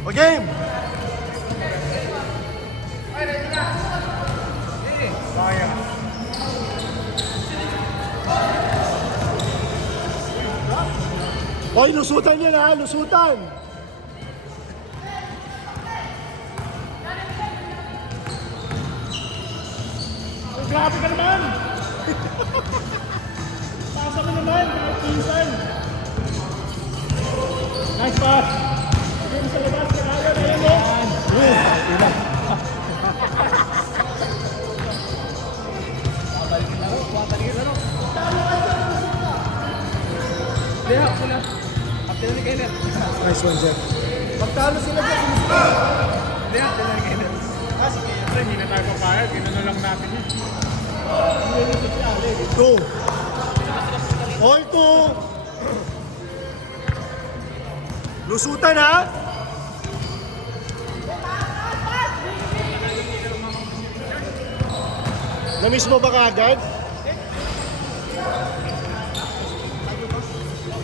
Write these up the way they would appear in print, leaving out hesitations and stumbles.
O game! Sayang. Hoy, lusutan yan ha! Lusutan! Oh, grabe ka naman! Pasa mo naman, mga pinsan! Nice pass! Game sa labas, kaya na yun eh! Nice one, Jeff. Magtalo sila dyan. Siyempre, hindi na tayo papayag. Ginano lang natin yun. Go! All two! Lusutan ha! Namiss mo ba kaagad?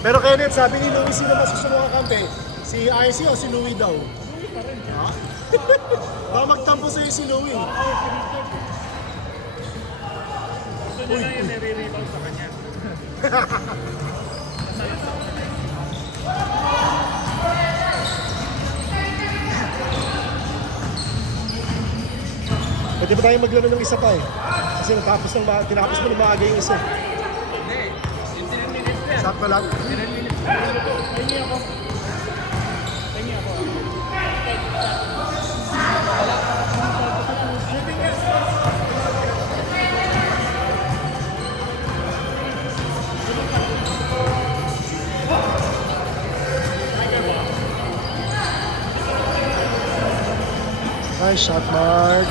Pero Kenneth, sabi ni Louie, sino mas gusto mo kakampi? Si RC o si Louie daw? Louie pa rin. Ha? Baka magtampo sa'yo si Louie. Gusto nyo lang yung nare-rebound sa kanya. Pwede ba tayo maglaro ng isa pa eh? Kasi tinapos mo na maaga yung isa. Hindi. Yung 10 minutes yan. Sakto lang. 10 minutes. Tingin ako. Tingin ako. Nice shot, Mark.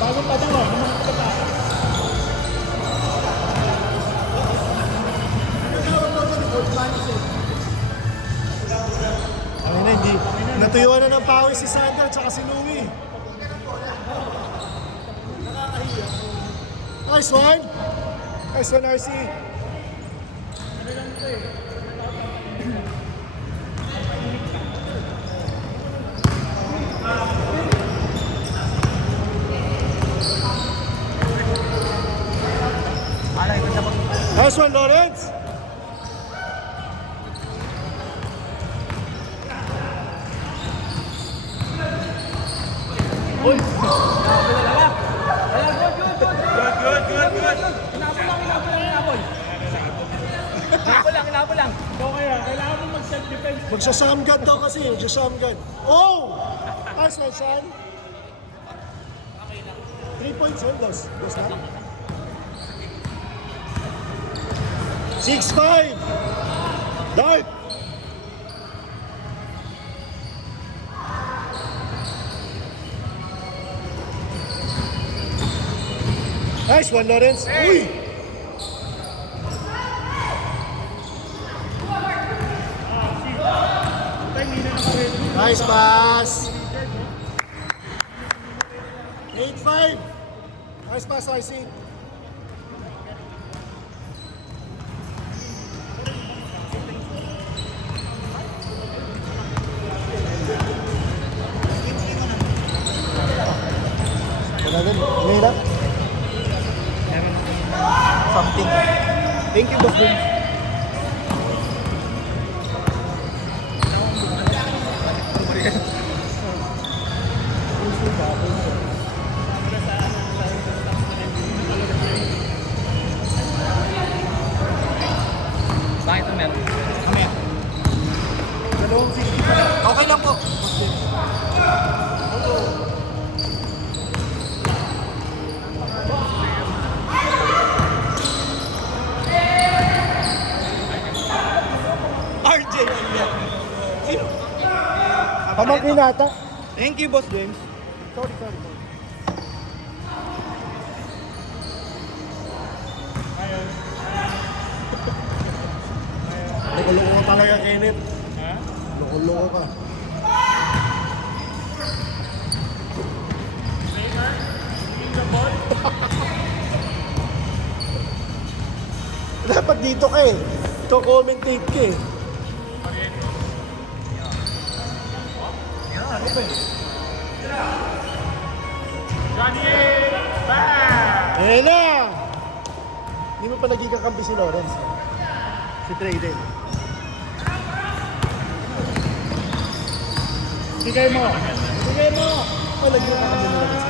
Bagong pa daw. Mga kapatid. Ay na, hindi. Natuyuan na ng pawis si Sander at si Louie. Nice one. Nice one, RC. Nice one, Lawrence. Uy! Inabo lang. Ikaw kaya, kailangan mo mag-self-defense. Magsasam-gun daw kasi, magsasam-gun. Oh! Nice one, son. 3 points, dos na. 6-5! Dart! Nice one, Lawrence. Uy! Nice pass. 8-5. Nice pass, RC. Something. Thank you, boss. Bakit ito meron? Mamaya. Dalawang 60. Okay lang po. RJ! Pamangkin nata. Thank you, Boss James. Sorry. Loko-loko ka talaga, Kenneth. Ha? Loko-loko ka. Dapat dito ka eh. Ito commentate ka eh. Ayan na! Hindi mo pa naging kakampi si Lawrence. Si Trayden. Bigay mo. Bigay mo. Naging kakampi ni Lawrence.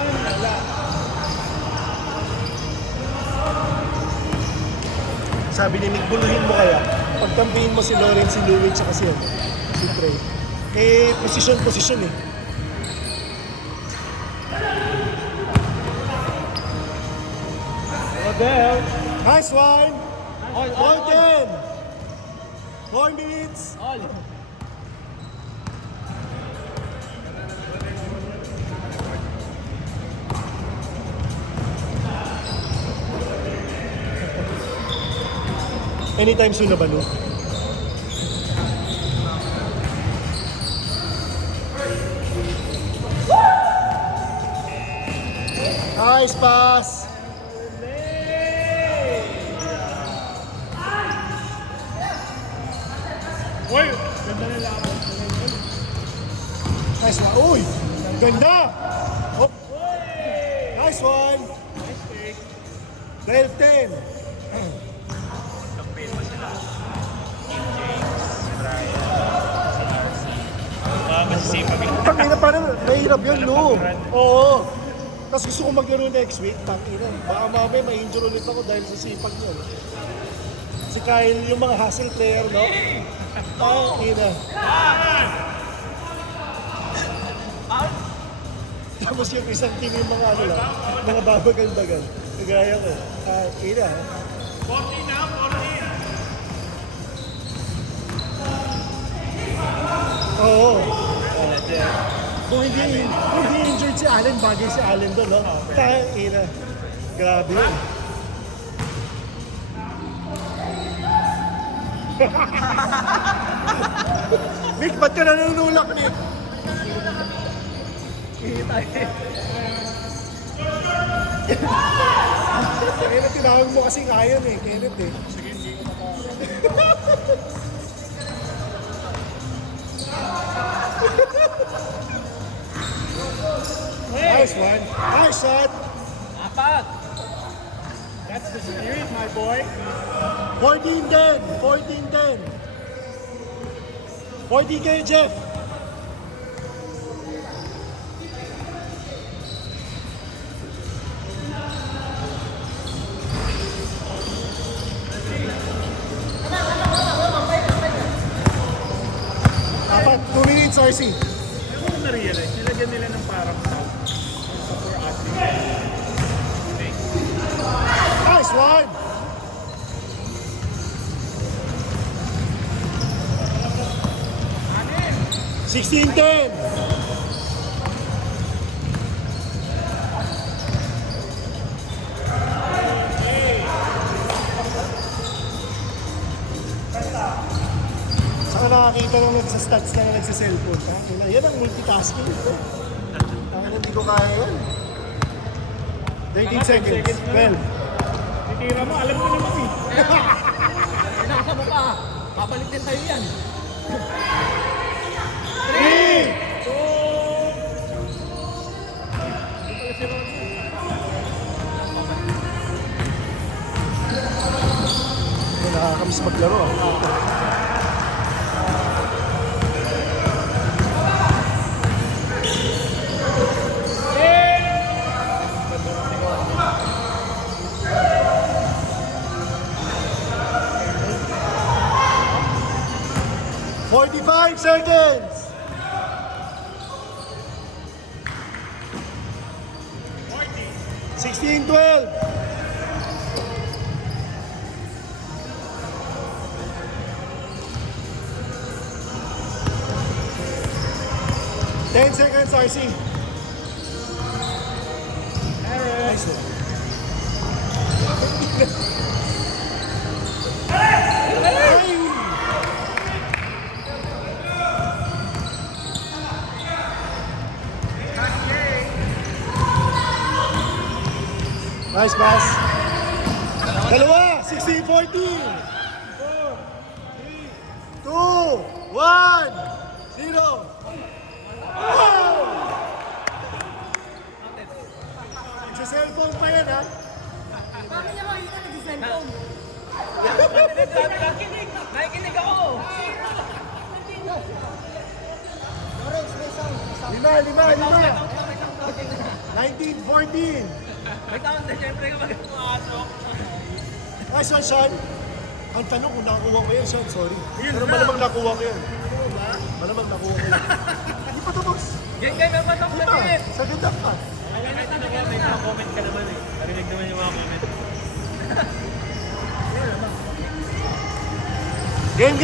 Sabi ni Nick, buluhin mo kaya. Pagkampihin mo si Lawrence, si Louie, tsaka si Trey. Eh, posisyon eh. Odell. Nice one! All. 4-10! 4 minutes! All. Anytime soon na ba, no? Nice pass! Uy! Ganda na lang. Nice one. Uy! Ang ganda! Oh. Nice one! Nice pick. 12-10! Tangina, parang mahirap yun, no? Oo. Tapos gusto ko maglaro next week, tangina. Baka mamaya ma-injure ulit ako dahil sa sipag nyo. No? Si Kyle, yung mga hustle player, no? Tangina. Tapos yung isang team yung mga ano lang, mga babagal-bagal. Kagaya ko. Tangina. 40 na, 40. Oo. Kung hindi injured si Allen, bagay si Allen doon, no? Tangina. Grabe yun. Nick, ba't ka nanunulak, Nick? Kaya tinawag mo kasi kayan eh, Kenneth eh. Sige, hindi ko Nice one. Nice shot. Apat. That's the spirit, my boy. 14-10. 14-10. 40 kayo, Jeff. Apat. 2 minutes, RC. Ano ko na-realize? Nilagyan nila ng parang sound. Sa for athlete. Nice one. Anin? 16-10. Saka nakakita nung nagsastats na nagsa-cellphone. Yan ang multitasking. Ang hindi ko kaya yun. 13 seconds. 12. Titira mo, alam mo naman eh. Pinasa mo pa. Babalik din tayo yan. 3! Nakakamiss maglaro. "45 seconds." 16-12. Ten seconds, RC. Nice one. Ay! Nice pass. Dalawa, 16. 16, 14. 2, 1, 0. Sa cellphone pa yan, ha? Bakit niya makikita nag-cellphone? Nakikinig ako. Lima. 19, 14. May taon na siyempre kapag pumasok. Ay, Sean. Ang tanong kung nakuha ko yan, Sean, sorry. Pero malamang nakuha ko yan. Malamang nakuha ko yan. Hindi pa tapos. Game may matang Di ba? sabihin. Sa ganda ka. May mga comment ka naman eh. Parinig naman yung mga comment. Game.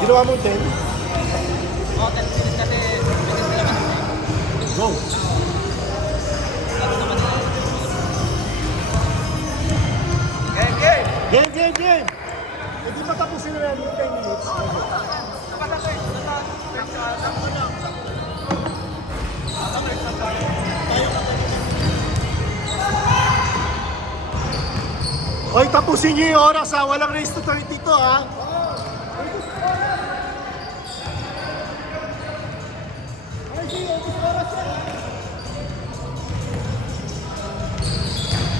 Ginawa mo 10? Oo, 10 minutes kasi Go. Game. Hindi pa tapusin na yan yung 10 minutes. Hoy, tapusin niyo yung oras ha. Walang race to 30 to ha.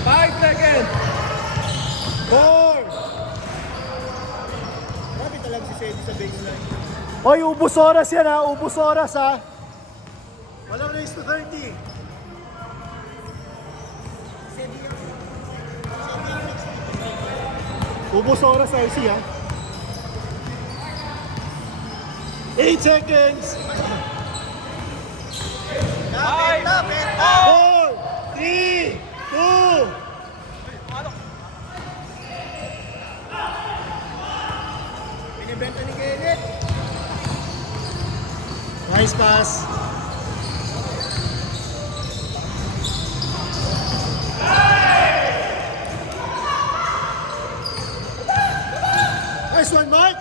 Five seconds! 4. grabe talaga si Sedi sa baseline. Hoy, ubus oras yan ha. Ubus oras ha. Walang race to 30. Ubus oras ha, IC ha. 8 seconds. 4, 3, 2. Binibenta ni Kenneth. Nice pass. Nice one, Mark.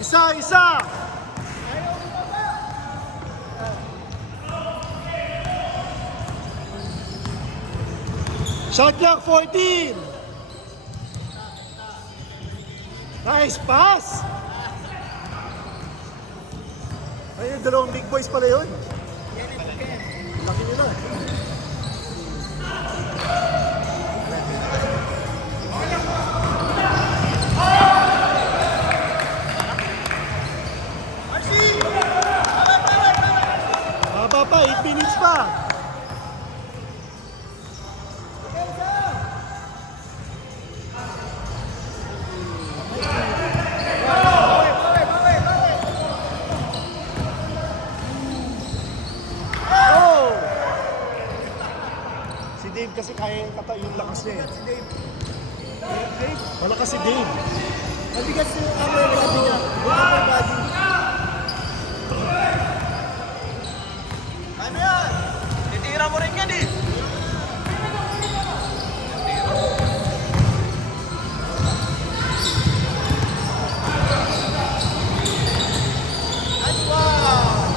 Isa. Shot clock 14. Nice pass. Ayun, dalawang big boys pala yun. Laki nila. Baba pa, 8 minutes pa. Oh! Si Dave kasi kaya yung yung lakas niya eh. Malakas si Dave. Mabigat yung camera grabe niya. Upper body. Ano yan? Titira mo rin yan eh. Nice one!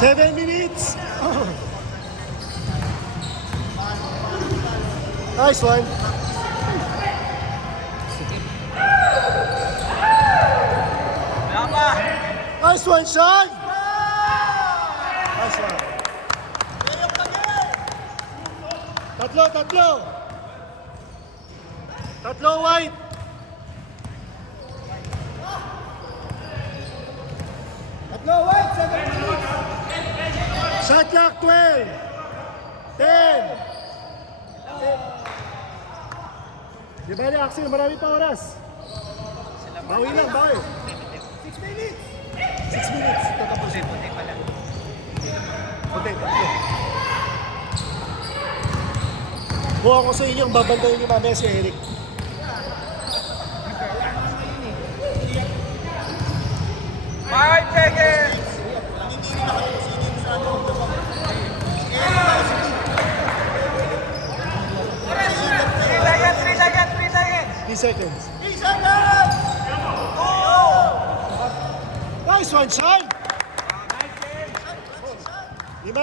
7 minutes. Nice one. Nice one, Sean. Nice one. Tatlo. Tatlo white. Tatlo, white! 7 minutes! Shot clock 12. 10. Di ba niya, Axel? Marami pa oras. Bawi lang. 6 minutes! 6 minutes. Tatapusin. Puti. Buha ko sa inyo, babantayin niyo mamaya si Eric. Five seconds! Three seconds! seconds. Nice one, Sean! 5.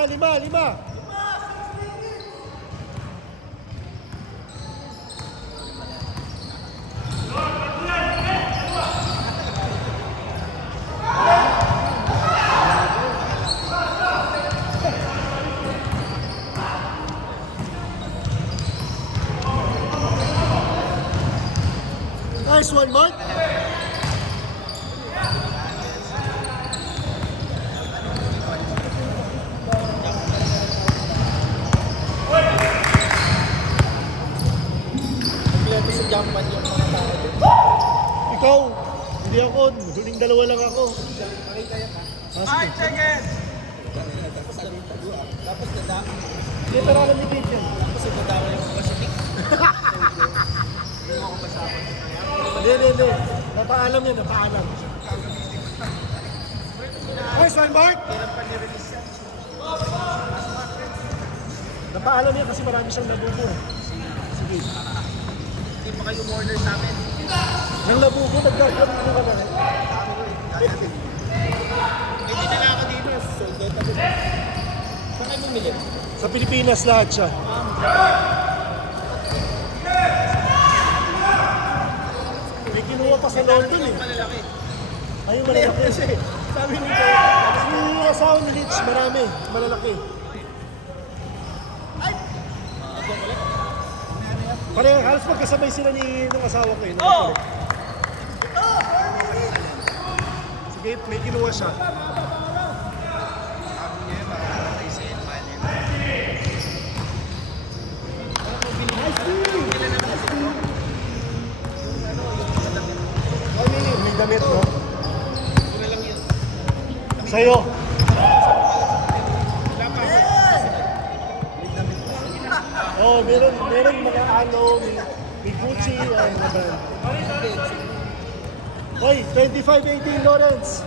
Nice one, Mark. Kompleto sa jampan yung mga tao. Ikaw, hindi ako. Huling dalawa lang ako. Makita yan ha. Ah, sige. Tapos nada. Hindi, pero alam ni Kitchen. Tapos nadawa yung Pacific. Hindi mo ako masama. Hindi. Napaalam yan, napaalam. Nice one, Mark. Napaalam yan kasi marami siyang nabubo. Sige. Hindi pa kayo order sa amin. Nang nabubo, nagkakaroon ka na rin. Hindi na ako dito. Sold out ako. Saan kayo bumili? Sa Pilipinas lahat siya. May kinuha pa sa London eh. Malalaki. Ayun, malalaki. Sabi nito. Yung asawa ni Rich, marami. Malalaki. Parang halos magkasabay sila ng asawa ko yun. Oh! Sige, may kinuha siya. May damit, no? Sa'yo. Oh, meron mga may Gucci, mga brand. Hoy, 25-18 Lawrence.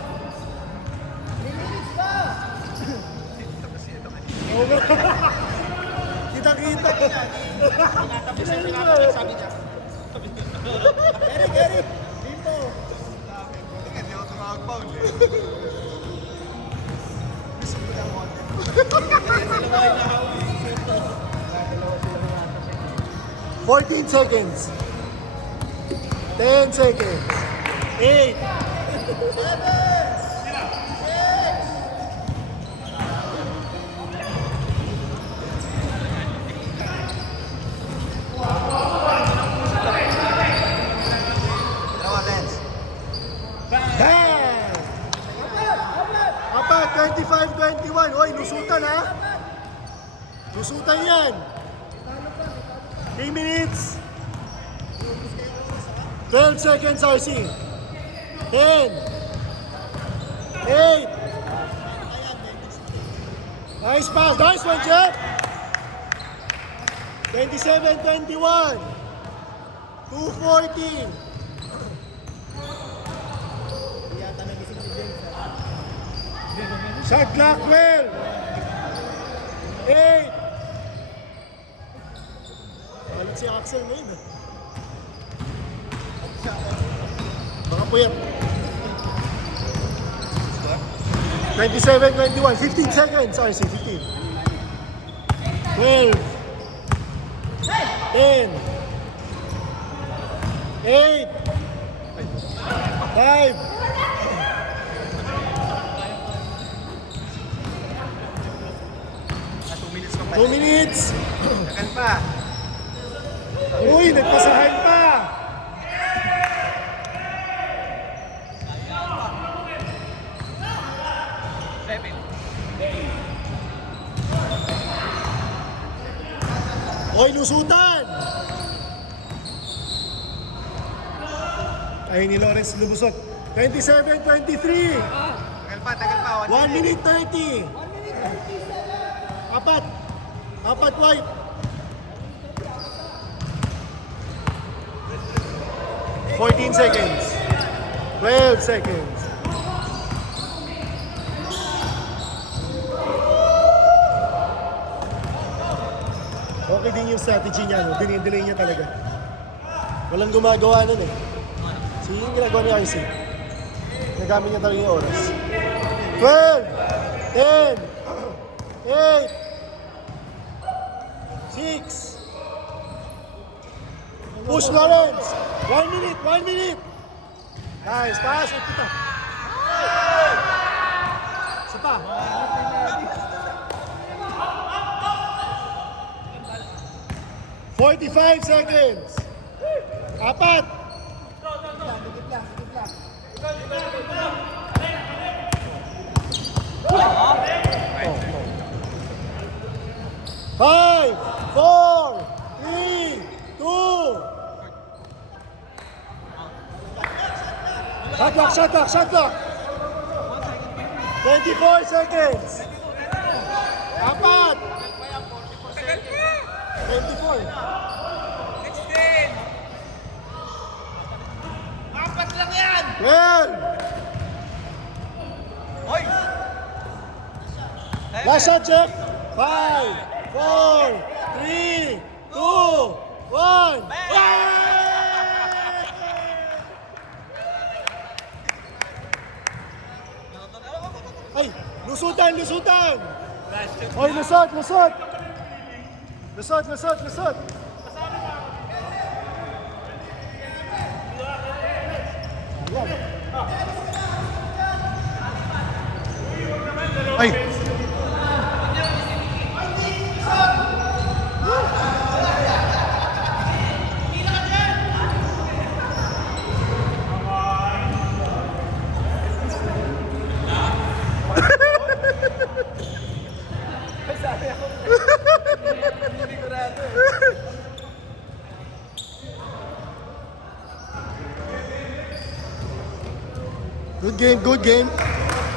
Kita-kita. Sabi niya. Gary, dito. Fourteen seconds. 10 seconds. 8. Bang! Apat, 25-21. Hoy, lusutan ha. Lusutan yan. 3 minutes. 12 seconds, RC. 10. 8. Nice pass. Nice one, Jeff. 27-21. 2:14. Shot clock, well. 8. Alat si Axel ngayon eh. Baka puyat. 27-21. 15 seconds. Sorry, 15. 12. 10. 8. 5. 2 minutes. Takan pa. Uy, nagpasahan pa. Uy, lusutan. Ay, ni Lawrence lumusot. 27-23. Tagal pa. 1 minute 30. Apat. Apat white. 14 seconds. 12 seconds. Okay din yung strategy niya, no? Dinidelay niya talaga. Walang gumagawa nun eh. So yung ginagawa ni RC. Nagamit niya talaga yung oras. 12, 10, 8, 6. Push Lawrence. 1 minute, 1 minute. Nice, pass. Ito. Isa pa. 45 seconds. 4. Five, 4, 3, 2. Shot clock. 24 seconds. 4. 24. Apat lang yan! 12. Hoy! Last shot check. 5, 4, 3, 2, 1. Ay, lusutan! Oy, lusot! Lusot! Ay! Good game.